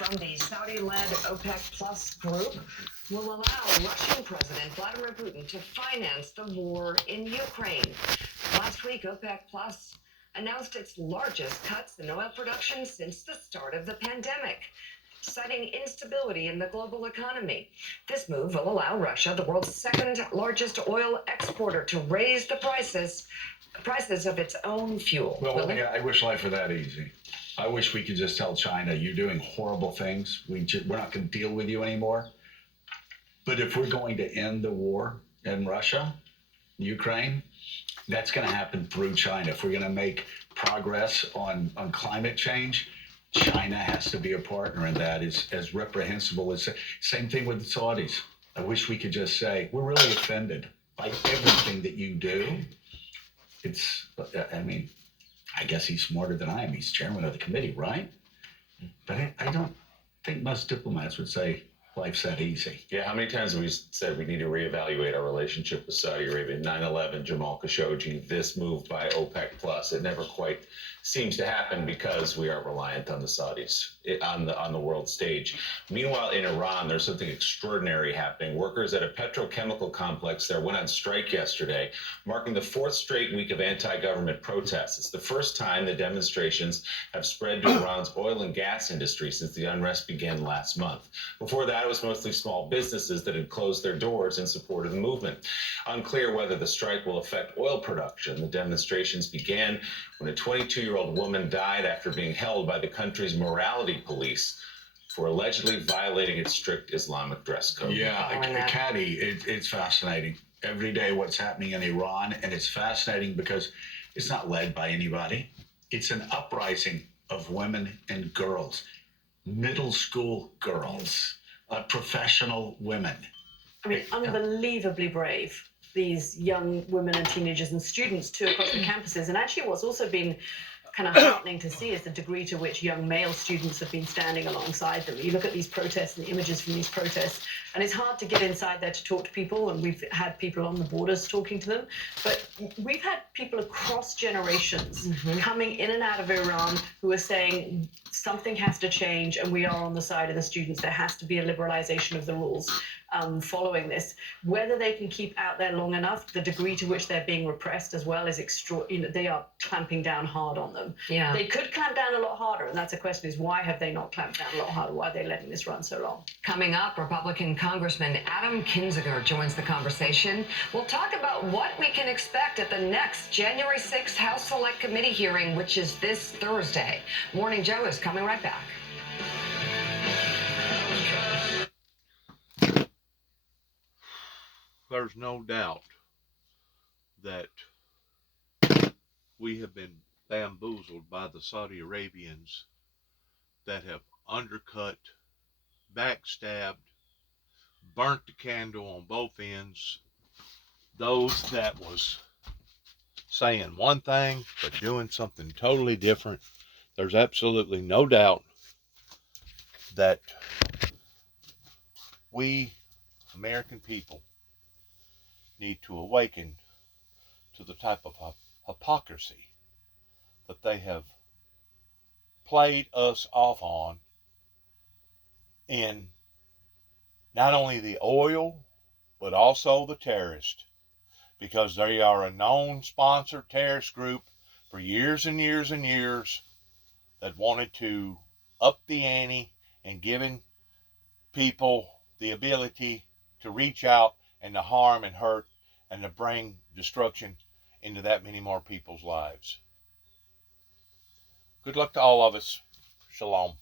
from the Saudi-led OPEC Plus group will allow Russian President Vladimir Putin to finance the war in Ukraine. Last week, OPEC Plus announced its largest cuts in oil production since the start of the pandemic, citing instability in the global economy. This move will allow Russia, the world's second largest oil exporter, to raise the prices of its own fuel. Well, yeah, I wish life were that easy. I wish we could just tell China, you're doing horrible things. We're not going to deal with you anymore. But if we're going to end the war in Russia, Ukraine, that's going to happen through China. If we're going to make progress on climate change, China has to be a partner in that. As reprehensible as same thing with the Saudis. I wish we could just say, we're really offended by everything that you do. I guess he's smarter than I am. He's chairman of the committee, right? But I don't think most diplomats would say life's that easy. Yeah, how many times have we said we need to reevaluate our relationship with Saudi Arabia? 9/11, Jamal Khashoggi, this move by OPEC Plus. It never quite seems to happen because we are reliant on the Saudis on the world stage. Meanwhile, in Iran, there's something extraordinary happening. Workers at a petrochemical complex there went on strike yesterday, marking the fourth straight week of anti-government protests. It's the first time the demonstrations have spread to Iran's oil and gas industry since the unrest began last month. Before that, it was mostly small businesses that had closed their doors in support of the movement. Unclear whether the strike will affect oil production. The demonstrations began when a 22-year-old woman died after being held by the country's morality police for allegedly violating its strict Islamic dress code. Yeah, Caddy, it's fascinating. Every day what's happening in Iran, and it's fascinating because it's not led by anybody. It's an uprising of women and girls, middle school girls, professional women. I mean, unbelievably brave, these young women and teenagers and students too across the campuses. And actually what's also been kind of heartening to see is the degree to which young male students have been standing alongside them. You look at these protests and the images from these protests, and it's hard to get inside there to talk to people, and we've had people on the borders talking to them, but we've had people across generations coming in and out of Iran who are saying something has to change, and we are on the side of the students. There has to be a liberalization of the rules following this. Whether they can keep out there long enough, the degree to which they're being repressed as well is they are clamping down hard on them. Yeah. They could clamp down a lot harder, and that's the question, is why have they not clamped down a lot harder? Why are they letting this run so long? Coming up, Republican Congressman Adam Kinzinger joins the conversation. We'll talk about what we can expect at the next January 6th House Select Committee hearing, which is this Thursday. Morning Joe is coming right back. There's no doubt that we have been bamboozled by the Saudi Arabians that have undercut, backstabbed, burnt the candle on both ends. Those that was saying one thing but doing something totally different. There's absolutely no doubt that we, American people, need to awaken to the type of hypocrisy that they have played us off on in not only the oil, but also the terrorists, because they are a known sponsored terrorist group for years and years and years that wanted to up the ante and giving people the ability to reach out and to harm and hurt and to bring destruction into that many more people's lives. Good luck to all of us. Shalom.